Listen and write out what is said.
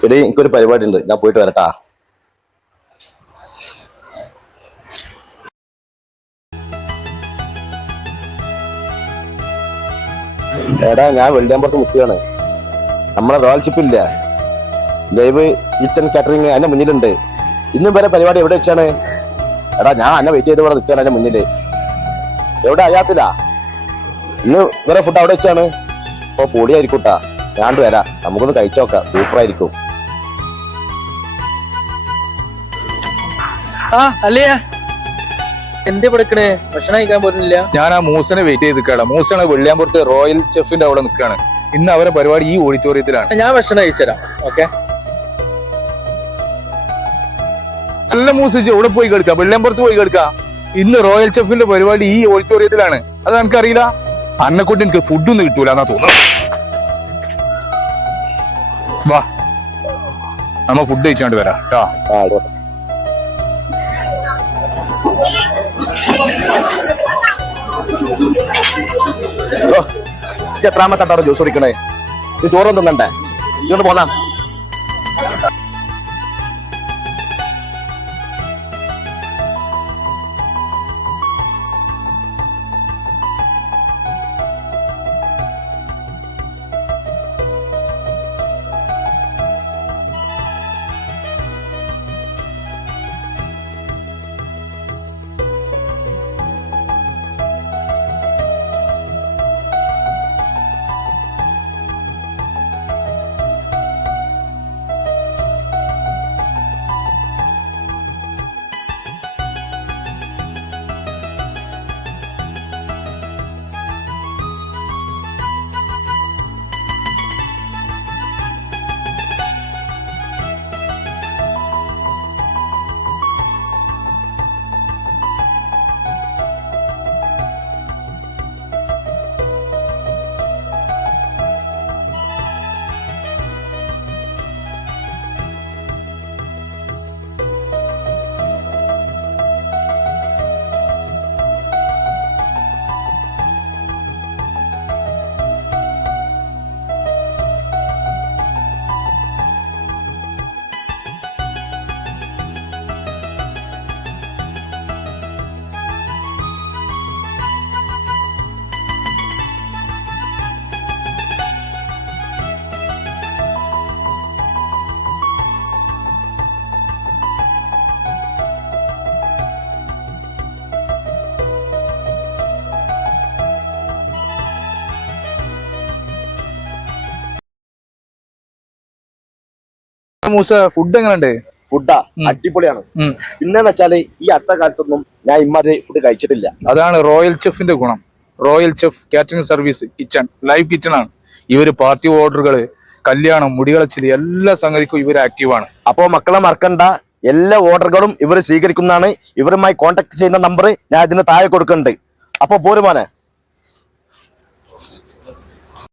ശരി, എനിക്കൊരു പരിപാടി ഉണ്ട്, ഞാൻ പോയിട്ട് വരട്ടാ. എടാ, ഞാൻ വെള്ളിയാമ്പുറത്ത് മുക്കുകയാണ്. നമ്മളെ റോയൽ ചിപ്പില്ലേ, ലൈവ് കിച്ചൺ കാറ്ററിംഗ് അതിന്റെ മുന്നിലുണ്ട്. ഇന്നും വരെ പരിപാടി എവിടെ വെച്ചാണ്? എടാ, ഞാൻ എന്നെ വെയിറ്റ് ചെയ്ത് ഇവിടെ നിൽക്കുകയാണ് അതിന്റെ മുന്നില്. എവിടെ അയാത്തില്ല? ഇന്ന് വരെ ഫുഡ് അവിടെ വെച്ചാണ്. അപ്പൊ പൊടിയായിരിക്കൂട്ടാ, ഞാൻ വരാം, നമുക്കൊന്ന് കഴിച്ചോക്കാം, സൂപ്പറായിരിക്കും. അല്ലേ എന്ത് പഠിക്കണേ? ഭക്ഷണം കഴിക്കാൻ പോരുന്നില്ല? ഞാൻ ആ മൂസനെ വെയിറ്റ് ചെയ്ത് നിൽക്കുകയാണ്. മൂസനെ വെള്ളിയാമ്പുറത്ത് റോയൽ ചെഫിന്റെ അവിടെ നിൽക്കുകയാണ്. ഇന്ന് അവരെ പരിപാടി ഈ ഓഡിറ്റോറിയത്തിലാണ്. ഞാൻ ഭക്ഷണം കഴിച്ചുതരാം. ഓക്കെ, നല്ല മൂസിച്ച് എവിടെ പോയി കേൾക്കാം? വെള്ളിയാമ്പുറത്ത് പോയി കേൾക്കാം. ഇന്ന് റോയൽ ചെഫിന്റെ പരിപാടി ഈ ഓഡിറ്റോറിയത്തിലാണ്. അത് എനിക്കറിയില്ല. അന്നെക്കൊണ്ട് എനിക്ക് ഫുഡൊന്നും കിട്ടൂല എന്നാ തോന്നുന്നു. വാ, നമ്മ ഫുഡ് കഴിച്ചാണ്ട് വരാം കേട്ടോ. എത്രാമത്തെ ജ്യൂസ് കുടിക്കണേ? ഈ ചോറൊന്നും തിന്നണ്ടേ? ഇങ്ങോട്ട് പോന്നാ. മൂസ, ഫുഡ് എങ്ങനെയുണ്ട്? ഫുഡാ അടിപൊളിയാണ്. പിന്നെന്ന് വെച്ചാല് ഈ അടുത്ത കാലത്തൊന്നും ഞാൻ ഇമ്മാതിരി ഫുഡ് കഴിച്ചിട്ടില്ല. അതാണ് റോയൽ ചെഫിന്റെ ഗുണം. Royal chef catering service kitchen, live kitchen ആണ്. ഇവര് പാർട്ടി ഓർഡറുകള്, കല്യാണം, മുടികളച്ചില് എല്ലാ സംഗതിക്കും ഇവർ ആക്റ്റീവാണ്. അപ്പോ മക്കളെ മറക്കണ്ട, എല്ലാ ഓർഡറുകളും ഇവർ സ്വീകരിക്കുന്നതാണ്. ഇവരുമായി കോൺടാക്ട് ചെയ്യുന്ന നമ്പർ ഞാൻ ഇതിന് താഴെ കൊടുക്കുന്നുണ്ട്. അപ്പൊ പോരുമാനെ.